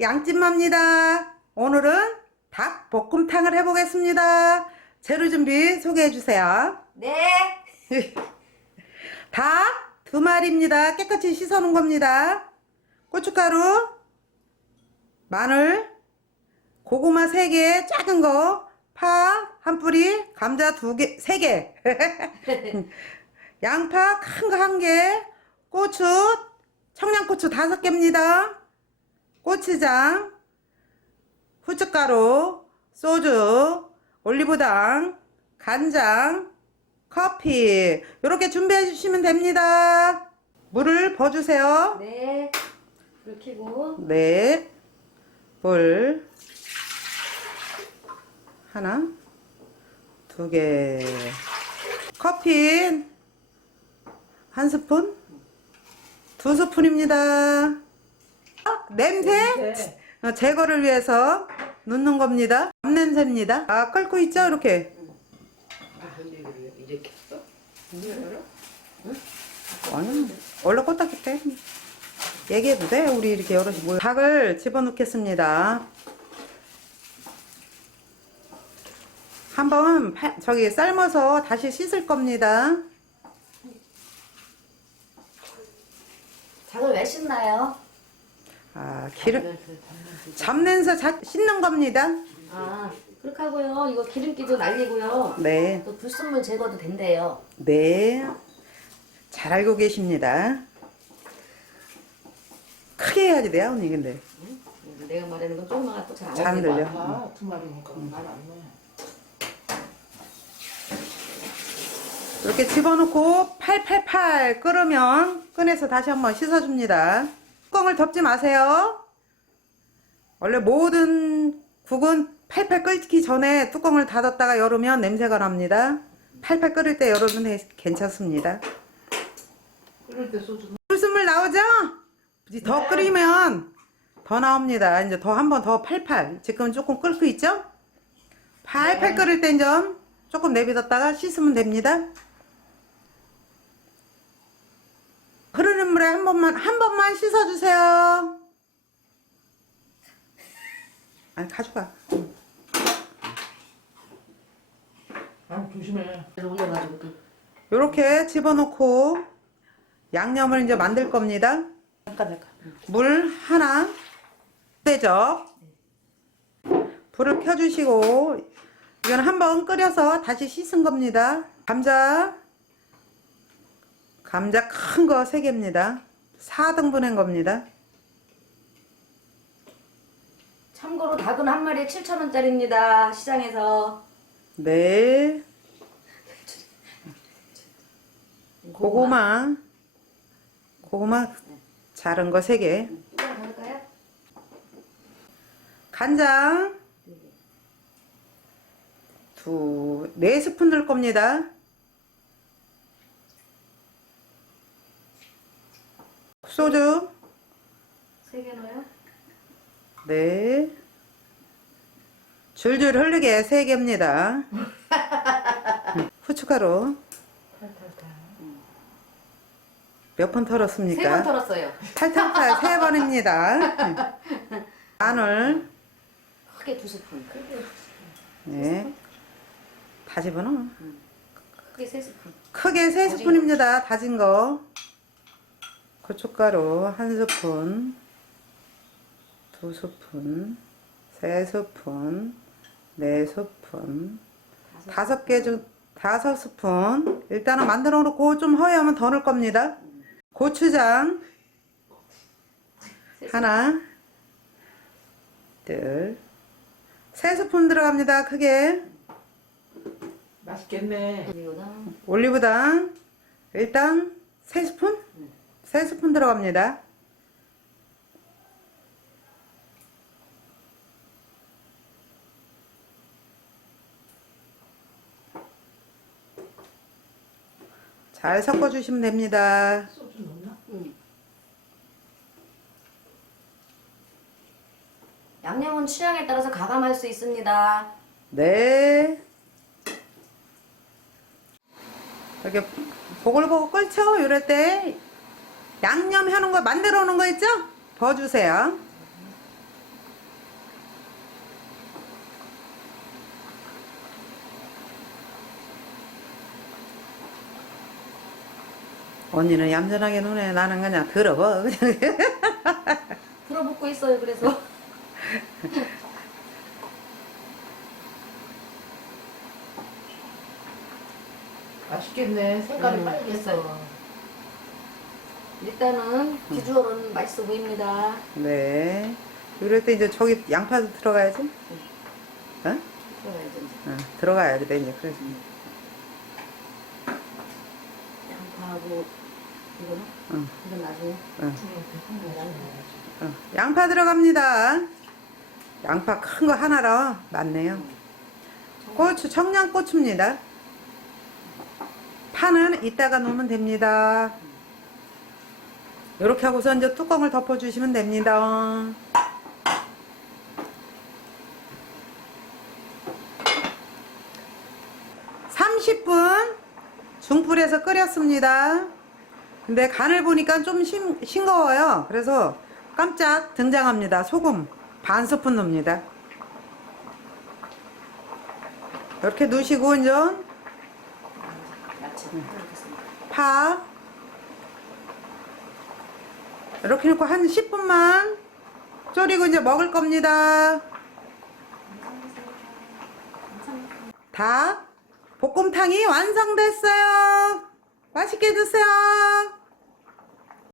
양찜마입니다. 오늘은 닭 볶음탕을 해보겠습니다. 재료 준비 소개해 주세요. 네. 닭 두 마리입니다. 깨끗이 씻어 놓은 겁니다. 고춧가루, 마늘, 고구마 세 개, 작은 거, 파 한 뿌리, 감자 두 개, 세 개, 양파 큰거한 개, 고추, 청양고추 다섯 개입니다. 고추장, 후춧가루, 소주, 올리브당, 간장, 커피 이렇게 준비해 주시면 됩니다. 물을 부어주세요. 네. 불 켜고. 네. 물 하나, 두 개. 커피 한 스푼, 두 스푼입니다. 아, 냄새 어, 제거를 위해서 넣는 겁니다. 냄새입니다. 아, 끓고 있죠? 이렇게. 이렇게 했어? 아니, 원래 껐다 때 얘기해도 돼? 우리 이렇게 여럿이 모여. 닭을 집어넣겠습니다. 한번 파- 저기 삶아서 다시 씻을 겁니다. 닭을 왜 씻나요? 아, 기름, 잡내서 자, 씻는 겁니다. 아, 그렇게 하고요. 이거 기름기도 날리고요. 네, 또 불순물 제거도 된대요. 네. 잘 알고 계십니다. 크게 해야지 돼요, 언니, 근데. 내가 말하는 건 조금만 잘안 잘안 들려. 아, 두 마리니까 말안 해. 이렇게 집어넣고 팔팔팔 끓으면 꺼내서 다시 한번 씻어줍니다. 뚜껑을 덮지 마세요. 원래 모든 국은 팔팔 끓기 전에 뚜껑을 닫았다가 열으면 냄새가 납니다. 팔팔 끓을 때 열으면 돼- 괜찮습니다. 끓을 때 소주 불순물 나오죠? 더 끓이면 더 나옵니다. 이제 더 한 번 더 팔팔. 지금 조금 끓고 있죠? 팔팔 끓을 땐좀 조금 내비뒀다가 씻으면 됩니다. 흐르는 물에 한 번만 한 번만 씻어주세요. 아니 가져가. 아 조심해. 올려가지고 또. 이렇게 집어넣고 양념을 이제 만들 겁니다. 잠깐 잠깐. 물 하나 대적 불을 켜주시고 이건 한번 끓여서 다시 씻은 겁니다 감자 감자 큰 거 3개입니다 4등분한 겁니다 참고로 닭은 한 마리에 7,000원짜리입니다. 시장에서. 네 고구마 고구마 자른 거 3개 이거 넣을까요? 간장 두, 네 스푼 넣을 겁니다. 소주, 세 개 넣어요? 네. 줄줄 흐르게 세 개입니다. 후춧가루 몇번세 털었습니까? 번 털었어요. 탈탈탈 세 번입니다. 마늘, 크게 두 스푼. 네. 다 집어넣어. 크게 세 스푼. 크게 세 스푼입니다. 다진 거. 고춧가루 한 스푼, 두 스푼, 세 스푼, 네 스푼, 다섯 개 중 다섯 스푼. 일단은 만들어 놓고 좀 허위하면 더 넣을 겁니다. 고추장 하나, 둘, 세 스푼 들어갑니다. 크게. 맛있겠네. 올리고당. 올리브당 일단 세 스푼? 세 스푼 들어갑니다. 잘 섞어주시면 됩니다. 소주 넣나? 음. 양념은 취향에 따라서 가감할 수 있습니다. 네. 이렇게 보글보글 끓죠? 이럴 때 양념 해놓은 거 만들어 놓은 거 있죠? 버주세요. 언니는 얌전하게 노네. 나는 그냥 들어봐. 들어먹고 있어요. 그래서. 맛있겠네. 색깔이 음, 빨개서. 일단은 비주얼은 맛있어 보입니다. 네. 이럴 때 이제 저기 양파도 들어가야지. 어? 들어가야죠. 이제. 어, 들어가야 돼, 이제. 그래서. 양파하고 이거는 응. 이건 나중에 응. 어, 양파 들어갑니다. 양파 큰 거 하나라 많네요. 고추, 청양고추입니다. 파는 이따가 놓으면 됩니다. 이렇게 하고서 이제 뚜껑을 덮어주시면 됩니다. (30분) 중불에서 끓였습니다. 근데 간을 보니까 좀 싱, 싱거워요. 그래서 깜짝 등장합니다. 소금 반 스푼 넣습니다. 이렇게 넣으시고 이제. 파 이렇게 넣고 한 10분만 졸이고 이제 먹을 겁니다. 닭 볶음탕이 완성됐어요. 맛있게 드세요.